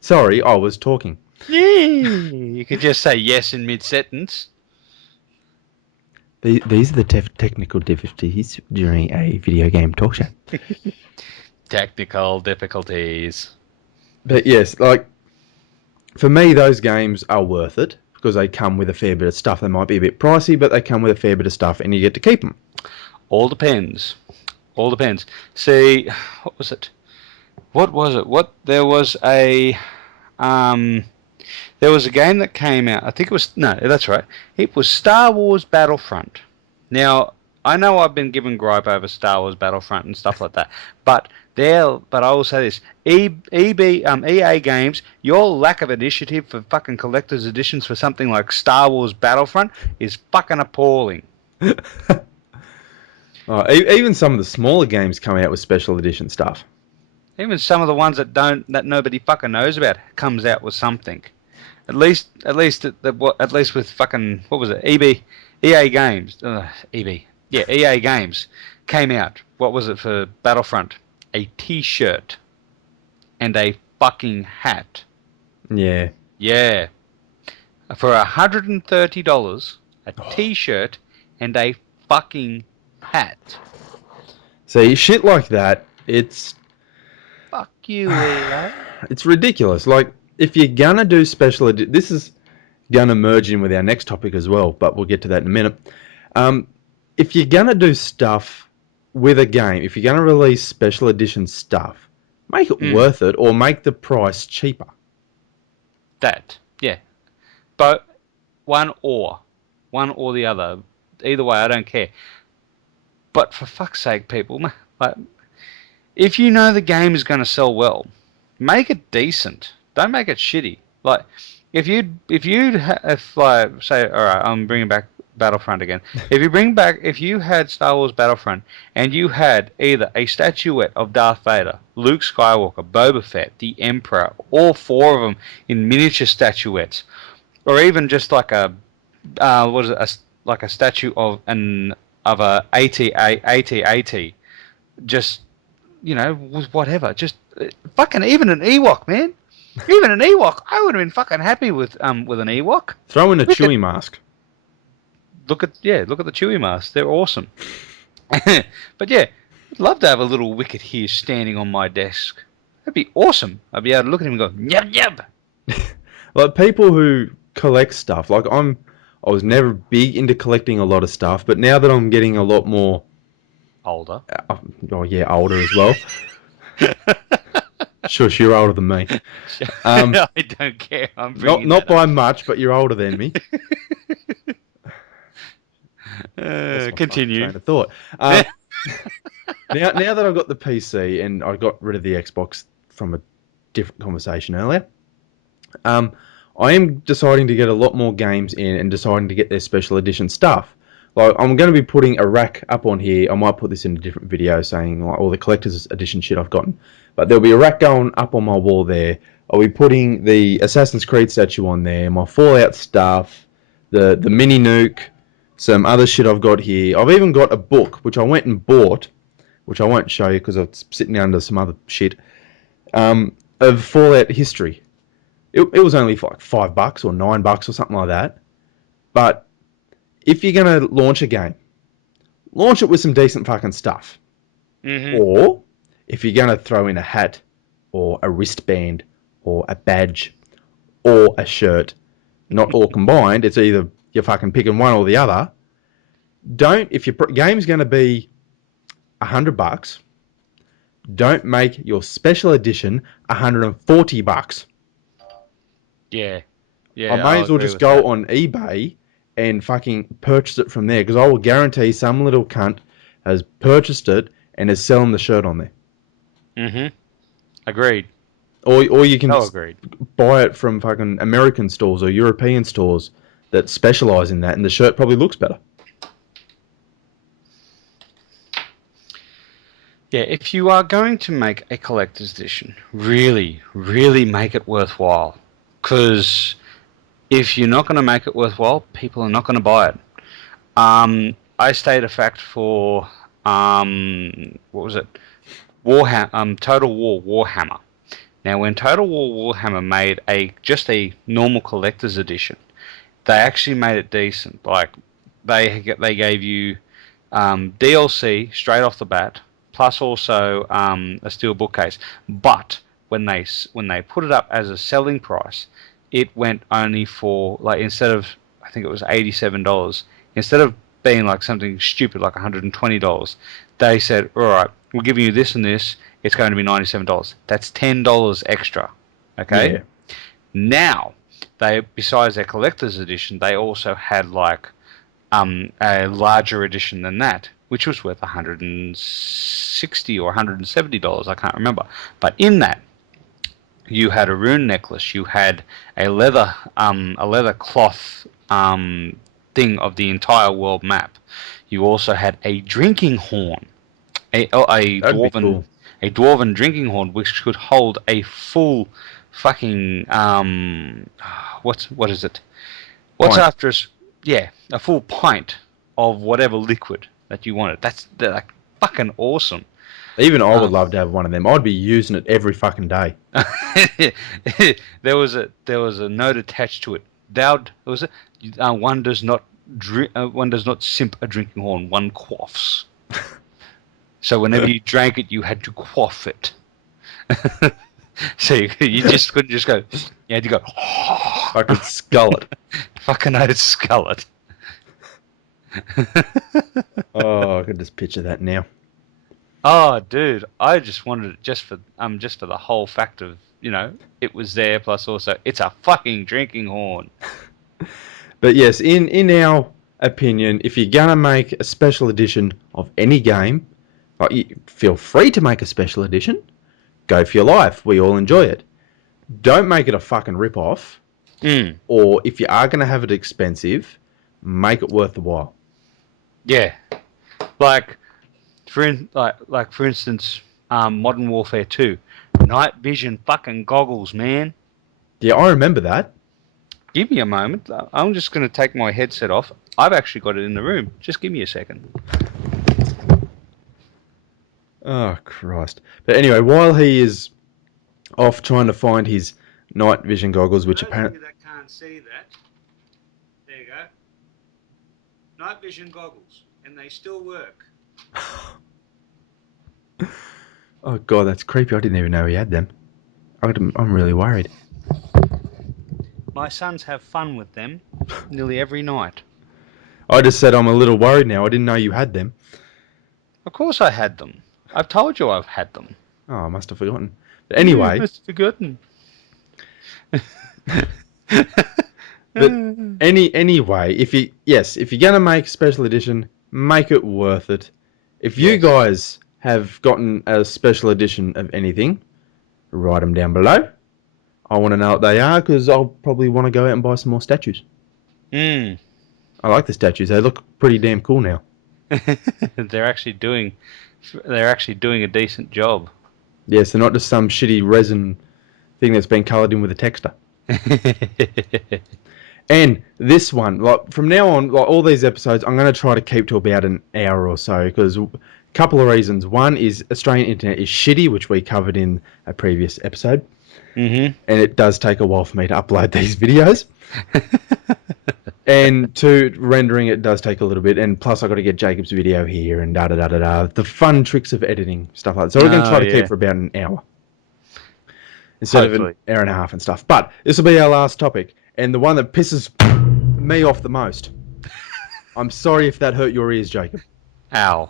Sorry, I was talking. Yeah, you could just say yes in mid-sentence. These are the technical difficulties during a video game talk show. Technical difficulties. But yes, like for me, those games are worth it because they come with a fair bit of stuff. They might be a bit pricey, but they come with a fair bit of stuff, and you get to keep them. All depends. All depends. See, what was it? What was it? What um there was a game that came out. I think it was no, that's right. It was Star Wars Battlefront. Now, I know I've been given gripe over Star Wars Battlefront and stuff like that, but I will say this: EA Games, your lack of initiative for fucking collector's editions for something like Star Wars Battlefront is fucking appalling. Even some of the smaller games come out with special edition stuff. Even some of the ones that nobody fucking knows about comes out with something. At least with fucking what was it? EA Games, EA Games came out. What was it for Battlefront? A T-shirt and a fucking hat. Yeah. Yeah, for $130, a T-shirt and a fucking hat. See, shit like that, it's Fuck you, EA. it's ridiculous. Like, if you're gonna do this is gonna merge in with our next topic as well, but we'll get to that in a minute. If you're gonna do stuff with a game, if you're gonna release special edition stuff, make it worth it or make the price cheaper. Yeah, but one or the other. Either way, I don't care. But for fuck's sake, people, like, if you know the game is going to sell well, make it decent. Don't make it shitty. Like, if like say, all right, I'm bringing back Battlefront again. If you had Star Wars Battlefront and you had either a statuette of Darth Vader, Luke Skywalker, Boba Fett, the Emperor, all four of them in miniature statuettes, or even just like a like a statue of a AT-AT, just with whatever, just fucking even an Ewok, man. Even an Ewok, I would have been fucking happy with an Ewok. Throw in a Chewie mask. Look at the Chewie masks. They're awesome. But yeah, I'd love to have a little wicket here standing on my desk. That'd be awesome. I'd be able to look at him and go, yub yub. Like people who collect stuff, like I was never big into collecting a lot of stuff, but now that I'm getting a lot more Older. Older as well. Shush, you're older than me. I don't care. I'm not by much, but you're older than me. Continue. Train of thought. Now that I've got the PC and I got rid of the Xbox from a different conversation earlier, I am deciding to get a lot more games in and deciding to get their special edition stuff. Like, I'm going to be putting a rack up on here. I might put this in a different video saying like all the collector's edition shit I've gotten. But there'll be a rack going up on my wall there. I'll be putting the Assassin's Creed statue on there, my Fallout stuff, the mini nuke, some other shit I've got here. I've even got a book, which I went and bought, which I won't show you because it's sitting under some other shit, of Fallout history. It was only for like $5 or $9 or something like that. But if you're going to launch a game, launch it with some decent fucking stuff. Mm-hmm. Or if you're going to throw in a hat or a wristband or a badge or a shirt, not all combined, it's either you're fucking picking one or the other. If your game's going to be $100, don't make your special edition $140. Yeah. Yeah, I may I'll as well agree just with go that. on eBay and fucking purchase it from there, because I will guarantee some little cunt has purchased it and is selling the shirt on there. Mm-hmm. Agreed. Or you can Oh, just agreed. buy it from fucking American stores or European stores that specialize in that, and the shirt probably looks better. Yeah, if you are going to make a collector's edition, really, really make it worthwhile. Because if you're not going to make it worthwhile, people are not going to buy it. I stated a fact for what was it? Warhammer, Total War Warhammer. Now, when Total War Warhammer made just a normal collector's edition, they actually made it decent. Like they gave you DLC straight off the bat, plus also a steel bookcase. But when they put it up as a selling price, it went only for like instead of I think it was $87. Instead of being like something stupid like $120, they said, "All right, we're giving you this and this. It's going to be $97. That's $10 extra." Okay. Yeah. Now, they besides their collector's edition, they also had like a larger edition than that, which was worth $160 or $170. I can't remember. But in that, you had a rune necklace. You had a leather cloth thing of the entire world map. You also had a drinking horn, a That'd be dwarven cool. drinking horn, which could hold a full fucking what is it? What's Pint. after us? Yeah, a full pint of whatever liquid that you wanted. They're like fucking awesome. Even I would Um, love to have one of them. I'd be using it every fucking day. there was a note attached to it. Was it? One does not one does not simp a drinking horn. One quaffs. So whenever you drank it, you had to quaff it. So you just couldn't just go. You had to go. I could scull it. Fucking I'd skull it. Oh, I could just picture that now. Oh, dude, I just wanted it just for the whole fact of it was there. Plus, also, it's a fucking drinking horn. But yes, in our opinion, if you're gonna make a special edition of any game, like, feel free to make a special edition. Go for your life. We all enjoy it. Don't make it a fucking rip-off. Mm, Or if you are gonna have it expensive, make it worth the while. yeah, like for instance, Modern Warfare 2, night vision fucking goggles, man. Yeah, I remember that. Give me a moment. I'm just gonna take my headset off. I've actually got it in the room. Just give me a second. Oh Christ! But anyway, while he is off trying to find his night vision goggles, which apparently that can't see that, there you go. Night vision goggles, and they still work. oh god, that's creepy. I didn't even know he had them. I'm really worried. My sons have fun with them nearly every night. I just said I'm a little worried now. I didn't know you had them. Of course I had them. I've told you I've had them. Oh, I must have forgotten. But anyway, It's forgotten. but anyway, if you're gonna make a special edition, make it worth it. If you Yes. guys have gotten a special edition of anything, write them down below. I want to know what they are, because I'll probably want to go out and buy some more statues. Mm. I like the statues. They look pretty damn cool now. They're actually doing a decent job. Yes, they're not just some shitty resin thing that's been coloured in with a texture. And this one, like from now on, like all these episodes, I'm going to try to keep to about an hour or so, because a couple of reasons. One is Australian internet is shitty, which we covered in a previous episode. Mm-hmm. And it does take a while for me to upload these videos. And two, rendering it does take a little bit, and plus I got to get Jacob's video here and da da da da da. The fun tricks of editing, stuff like that. So we're going to try to keep for about an hour instead of an hour and a half and stuff. But this will be our last topic, and the one that pisses me off the most. I'm sorry if that hurt your ears, Jacob. Ow.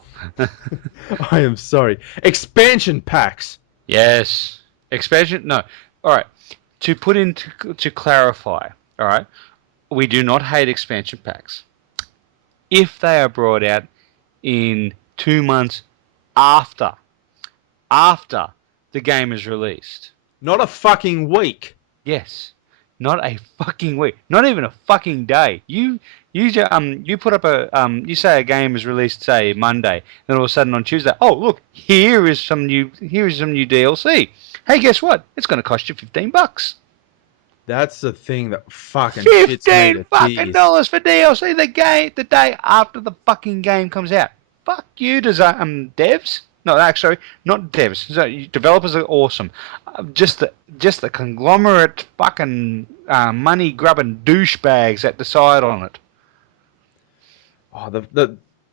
I am sorry. Expansion packs. Yes. Expansion? No. All right. To clarify, all right, we do not hate expansion packs if they are brought out in 2 months after the game is released. Not a fucking week. Yes, not a fucking week, not even a fucking day. You put up you say a game is released say Monday, then all of a sudden on Tuesday, oh look, here is some new DLC. Hey, guess what? It's going to cost you $15. That's the thing that fucking shits me to fucking tears. dollars for DLC the day after the fucking game comes out. Fuck you, devs. No, actually, not devs. So, developers are awesome. Just the conglomerate fucking money grubbing douchebags that decide on it. Oh,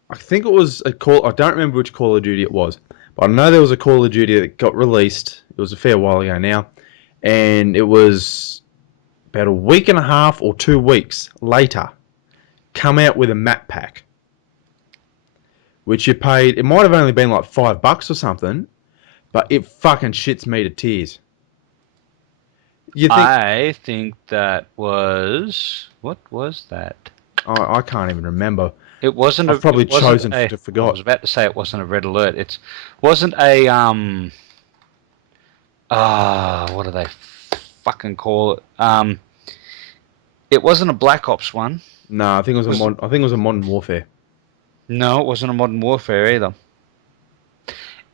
I think it was a call. I don't remember which Call of Duty it was, but I know there was a Call of Duty that got released. It was a fair while ago now, and it was about a week and a half or 2 weeks later, come out with a map pack, which you paid. It might have only been like $5 or something, but it fucking shits me to tears. You think? I think that was what was that? I can't even remember. It wasn't. I've probably it wasn't chosen a, to I was forgot. about to say it wasn't a red alert. It wasn't a what do they fucking call it? It wasn't a Black Ops one. No, I think it was I think it was a Modern Warfare. No, it wasn't a Modern Warfare either.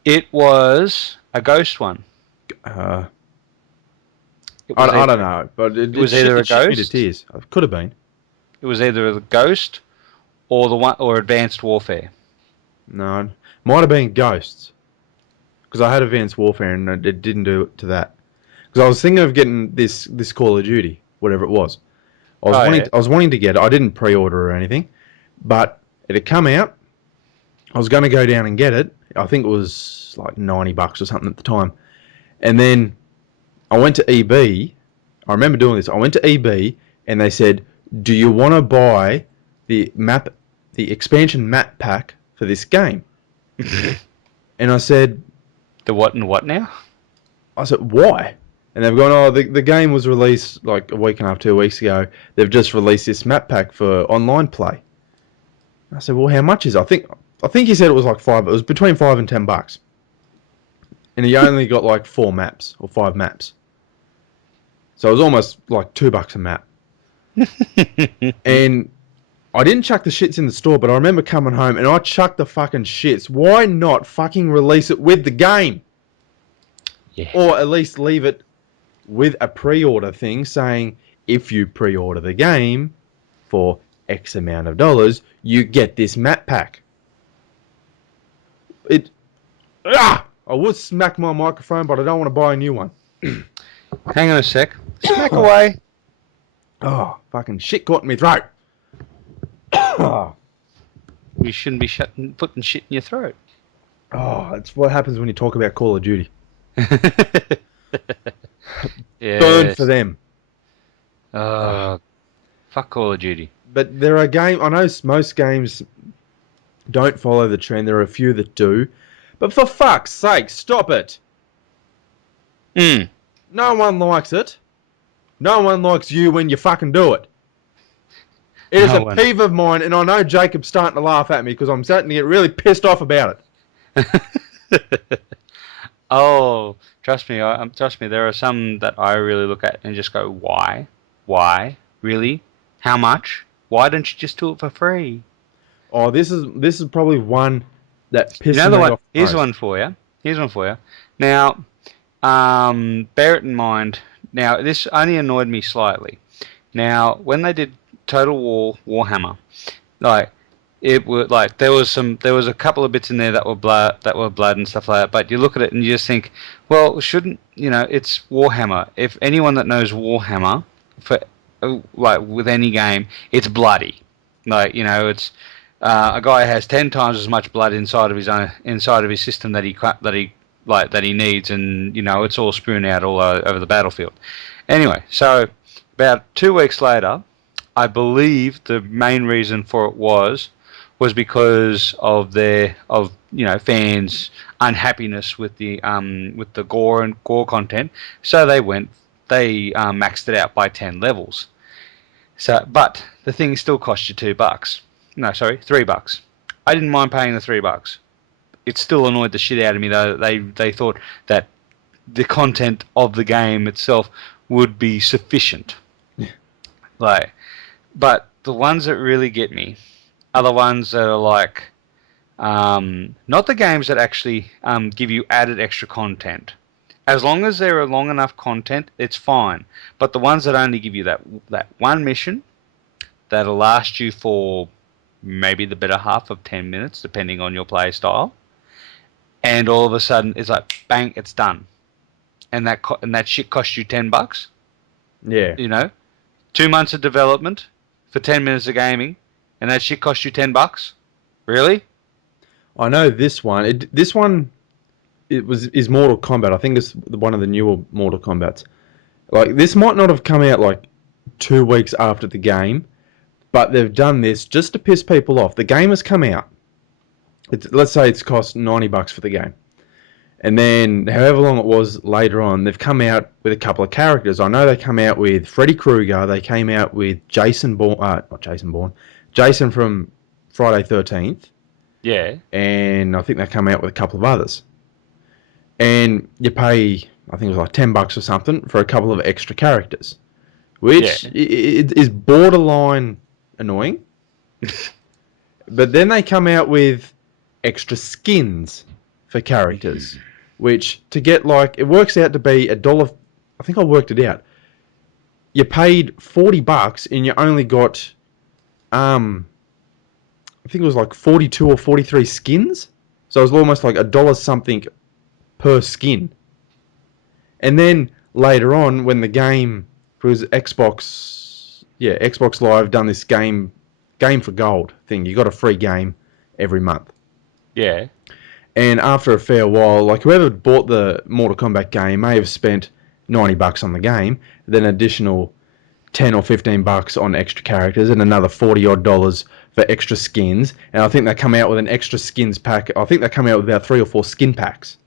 It was a Ghost one. I It was don't either, know, but it was either a shit me to Ghost. tears. It could have been. It was either the Ghost or the one or Advanced Warfare. No, might have been Ghosts, because I had Advanced Warfare and it didn't do it to that. Because I was thinking of getting this Call of Duty, whatever it was. I was wanting to get it. I didn't pre-order or anything, but it had come out. I was going to go down and get it. I think it was like $90 or something at the time. And then I went to EB. I remember doing this. I went to EB and they said, "Do you want to buy the expansion map pack for this game?" And I said, The what and what now? "Why?" And they've gone, "Oh, the game was released like a week and a half, 2 weeks ago. They've just released this map pack for online play." I said, "Well, how much is it?" I think he said it was like $5. It was between $5 and $10, and he only got like 4 maps or 5 maps. So it was almost like $2 a map. And I didn't chuck the shits in the store, but I remember coming home and I chucked the fucking shits. Why not fucking release it with the game? Yeah. Or at least leave it with a pre-order thing saying, if you pre-order the game for X amount of dollars, you get this map pack. I would smack my microphone, but I don't want to buy a new one. Hang on a sec. Smack away. Oh, fucking shit caught in my throat. You shouldn't be putting shit in your throat. Oh, that's what happens when you talk about Call of Duty. Yes. Burn for them. Fuck Call of Duty. But there are games, I know most games don't follow the trend. There are a few that do. But for fuck's sake, stop it. No one likes it. No one likes you when you fucking do it. It is a peeve of mine, and I know Jacob's starting to laugh at me because I'm starting to get really pissed off about it. Oh, trust me. There are some that I really look at and just go, why? Why? Really? How much? Why don't you just do it for free? Oh, this is probably one that pisses You know the me one. off. Here's one for you. Now, bear it in mind. Now, this only annoyed me slightly. Now, when they did Total War Warhammer, like it was like there was a couple of bits in there that were blood and stuff like that. But you look at it and you just think, well, shouldn't it's Warhammer. If anyone that knows Warhammer, for like with any game, it's bloody. Like it's a guy has 10 times as much blood inside of his system that he needs, and it's all spewing out all over the battlefield. Anyway, so about 2 weeks later, I believe the main reason for it was because of fans' unhappiness with the gore content. So they maxed it out by 10 levels. So, but the thing still cost you $2. No, sorry, $3. I didn't mind paying the $3. It still annoyed the shit out of me though. They thought that the content of the game itself would be sufficient. Like, but the ones that really get me are the ones that are like, not the games that actually give you added extra content. As long as they're a long enough content, it's fine. But the ones that only give you that one mission that'll last you for maybe the better half of 10 minutes, depending on your play style, and all of a sudden it's like bang, it's done, and that shit costs you $10. Yeah. You know, 2 months of development for 10 minutes of gaming, and that shit costs you $10. Really? I know this one. This one is Mortal Kombat. I think it's one of the newer Mortal Kombats. Like, this might not have come out like 2 weeks after the game, but they've done this just to piss people off. The game has come out. Let's say it's cost $90 for the game. And then, however long it was later on, they've come out with a couple of characters. I know they come out with Freddy Krueger. They came out with Jason Bourne. Not Jason Bourne. Jason from Friday 13th. Yeah. And I think they come out with a couple of others. And you pay, I think it was like $10 or something for a couple of extra characters, which is borderline annoying. But then they come out with extra skins for characters, which to get like, it works out to be $1. I think I worked it out. You paid $40 and you only got, I think it was like 42 or 43 skins. So it was almost like $1 something per skin. And then later on, when the game, because Xbox Live done this game for gold thing. You got a free game every month. Yeah. And after a fair while, like whoever bought the Mortal Kombat game may have spent $90 on the game, then additional $10 or $15 on extra characters, and another $40 odd for extra skins. And I think they come out with an extra skins pack. I think they come out with about 3 or 4 skin packs.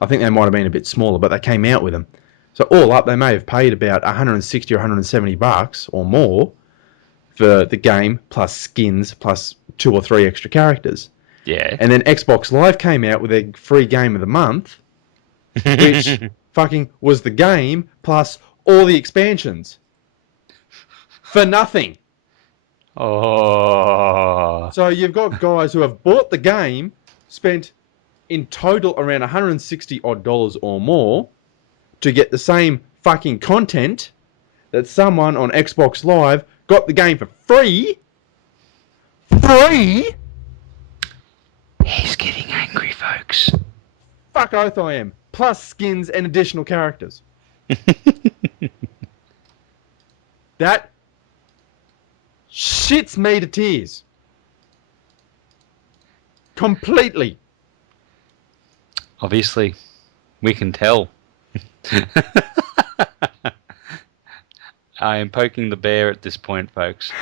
I think they might have been a bit smaller, but they came out with them. So all up, they may have paid about $160 or $170 or more for the game, plus skins, plus 2 or 3 extra characters. Yeah. And then Xbox Live came out with a free game of the month, which fucking was the game plus all the expansions. For nothing. Oh. So you've got guys who have bought the game, spent in total around $160 odd or more to get the same fucking content that someone on Xbox Live got the game for free. Free? He's getting angry, folks. Fuck oath I am. Plus skins and additional characters. That shits me to tears. Completely. Obviously, we can tell. I am poking the bear at this point, folks.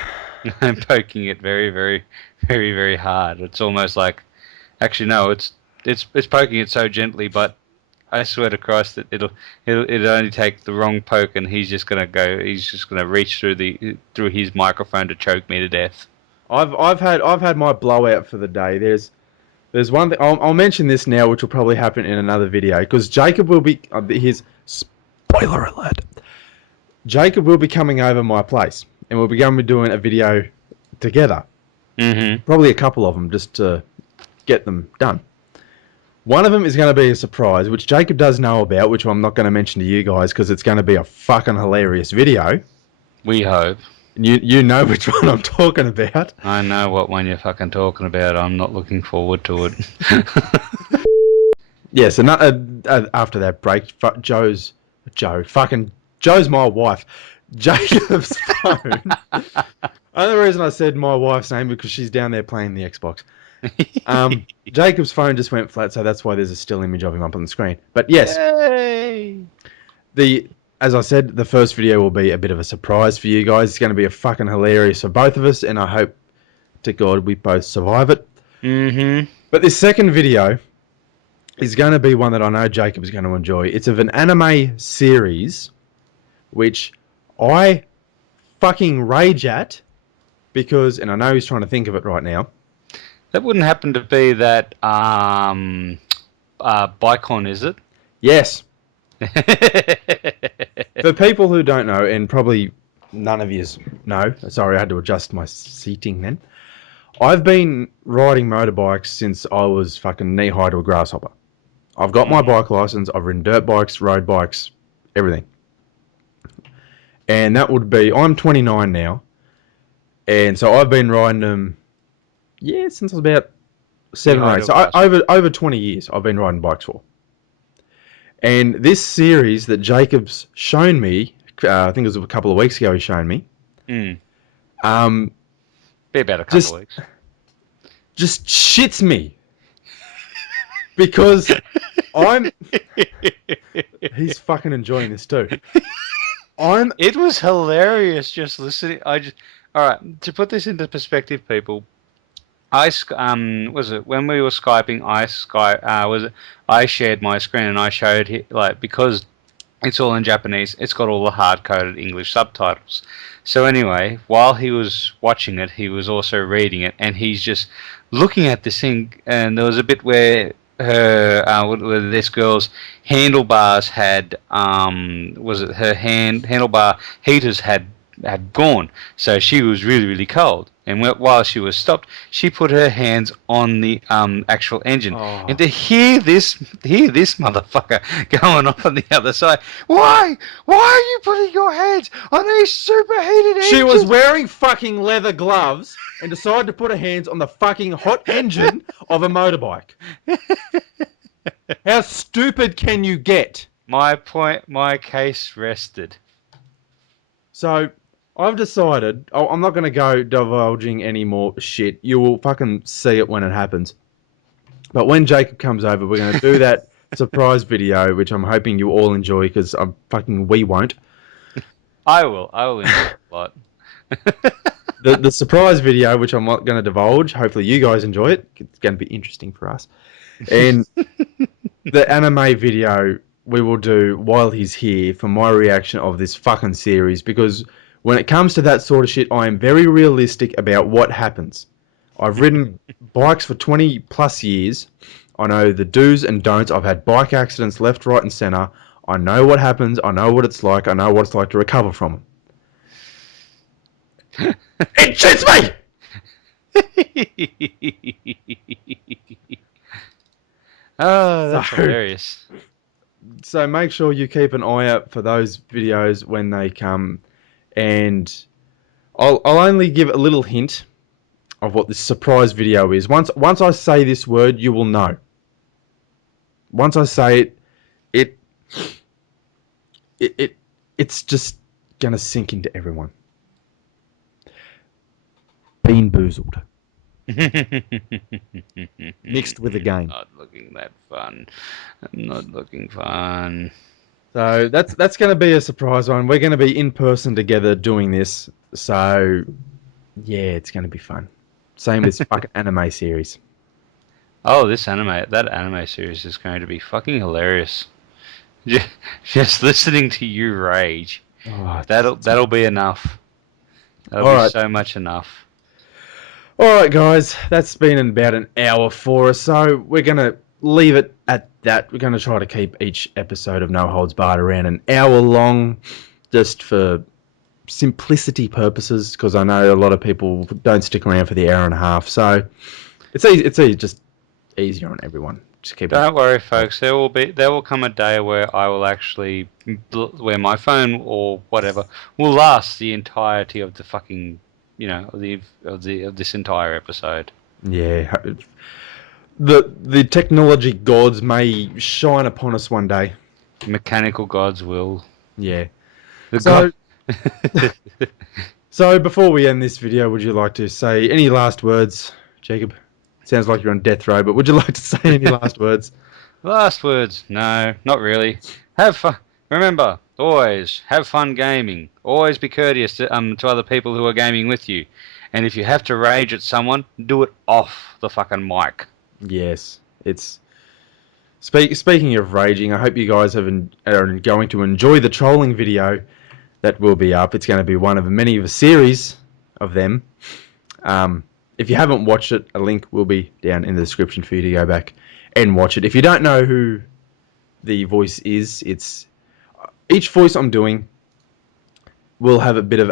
I'm poking it very, very, very, very hard. It's almost like, actually no, it's poking it so gently, but I swear to Christ that it'll only take the wrong poke, and he's just gonna reach through his microphone to choke me to death. I've had my blowout for the day. There's one thing I'll mention this now, which will probably happen in another video, because Jacob will be his spoiler alert. Jacob will be coming over my place, and we'll be going to be doing a video together. Mm-hmm. Probably a couple of them, just to get them done. One of them is going to be a surprise, which Jacob does know about, which I'm not going to mention to you guys because it's going to be a fucking hilarious video. We hope. You know which one I'm talking about. I know what one you're fucking talking about. I'm not looking forward to it. Yes, and after that break, Joe's my wife. Jacob's phone. Only reason I said my wife's name because she's down there playing the Xbox. Jacob's phone just went flat, so that's why there's a still image of him up on the screen. But yes, Yay! As I said, the first video will be a bit of a surprise for you guys. It's going to be a fucking hilarious for both of us, and I hope to God we both survive it. Mm-hmm. But this second video is going to be one that I know Jacob is going to enjoy. It's of an anime series, which I fucking rage at, because, and I know he's trying to think of it right now. That wouldn't happen to be that Bicon, is it? Yes. For people who don't know, and probably none of you know, sorry, I had to adjust my seating then. I've been riding motorbikes since I was fucking knee high to a grasshopper. I've got my bike license, I've ridden dirt bikes, road bikes, everything. And that would be, I'm 29 now, and so I've been riding them, since I was about 7 or 8. So over 20 years I've been riding bikes for. And this series that Jacob's shown me, I think it was a couple of weeks ago he showed me. Be about a couple of weeks. Just shits me. Because he's fucking enjoying this too. It was hilarious just listening. Alright, to put this into perspective, people, was it when we were Skyping? I shared my screen and I showed because it's all in Japanese. It's got all the hard-coded English subtitles. So anyway, while he was watching it, he was also reading it, and he's just looking at this thing. And there was a bit where where this girl's handlebars had her handlebar heaters had gone, so she was really cold. And while she was stopped, she put her hands on the actual engine. Oh. And to hear this motherfucker going off on the other side, why are you putting your hands on these superheated engines? She was wearing fucking leather gloves and decided to put her hands on the fucking hot engine of a motorbike. How stupid can you get? My case rested. So I've decided, I'm not going to go divulging any more shit. You will fucking see it when it happens. But when Jacob comes over, we're going to do that surprise video, which I'm hoping you all enjoy, because we won't. I will enjoy it a lot. The surprise video, which I'm not going to divulge, hopefully you guys enjoy it. It's going to be interesting for us. And the anime video we will do while he's here for my reaction of this fucking series, because when it comes to that sort of shit, I am very realistic about what happens. I've ridden bikes for 20 plus years. I know the do's and don'ts. I've had bike accidents left, right and centre. I know what happens. I know what it's like. I know what it's like to recover from them. It shits me! Oh, that's hilarious. So make sure you keep an eye out for those videos when they come. And I'll only give a little hint of what this surprise video is. Once I say this word, you will know. Once I say it's just gonna sink into everyone. Bean boozled. Mixed with a game. Not looking that fun. I'm not looking fun. So that's going to be a surprise one. We're going to be in person together doing this. So yeah, it's going to be fun. Same with fucking anime series. Oh, that anime series is going to be fucking hilarious. Just listening to you rage. Oh, that'll be enough. That'll be so much enough. Alright guys, that's been about an hour for us, so we're going to leave it at that. We're going to try to keep each episode of No Holds Barred around an hour long, just for simplicity purposes, because I know a lot of people don't stick around for the hour and a half, so it's easy, just easier on everyone. Just keep Don't worry folks, there will come a day where I will actually, where my phone or whatever will last the entirety of the fucking, of this entire episode. Yeah, the technology gods may shine upon us one day. Mechanical gods will. Yeah. So before we end this video, would you like to say any last words, Jacob? Sounds like you're on death row, but would you like to say any last words? Last words? No, not really. Have fun. Remember, always have fun gaming. Always be courteous to other people who are gaming with you. And if you have to rage at someone, do it off the fucking mic. Yes, it's... Speaking of raging, I hope you guys are going to enjoy the trolling video that will be up. It's going to be one of many of a series of them. If you haven't watched it, a link will be down in the description for you to go back and watch it. If you don't know who the voice is, it's each voice I'm doing will have a bit of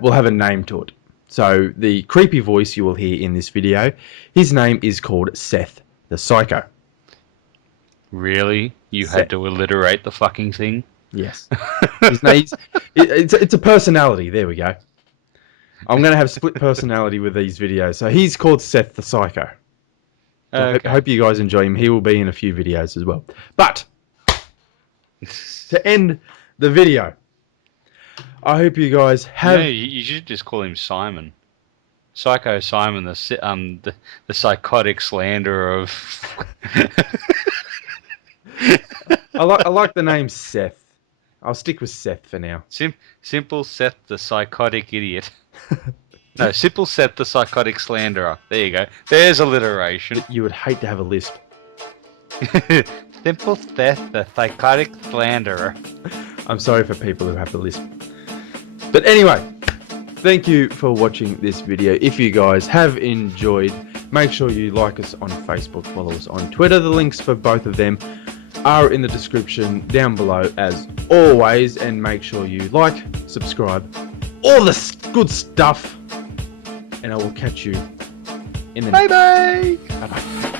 will have a name to it. So the creepy voice you will hear in this video, his name is called Seth the Psycho. Really? You had to alliterate the fucking thing? Yes. His name's, it's a personality. There we go. I'm going to have split personality with these videos. So he's called Seth the Psycho. So Okay. I hope you guys enjoy him. He will be in a few videos as well. But to end the video, I hope you guys have... You should just call him Simon. Psycho Simon, the psychotic slanderer of... I like the name Seth. I'll stick with Seth for now. Simple Seth the psychotic idiot. No, Simple Seth the psychotic slanderer. There you go. There's alliteration. You would hate to have a lisp. Simple Seth the psychotic slanderer. I'm sorry for people who have the lisp. But anyway, thank you for watching this video. If you guys have enjoyed, make sure you like us on Facebook, follow us on Twitter. The links for both of them are in the description down below as always, and make sure you like, subscribe, all this good stuff, and I will catch you in the Bye bye. Bye bye.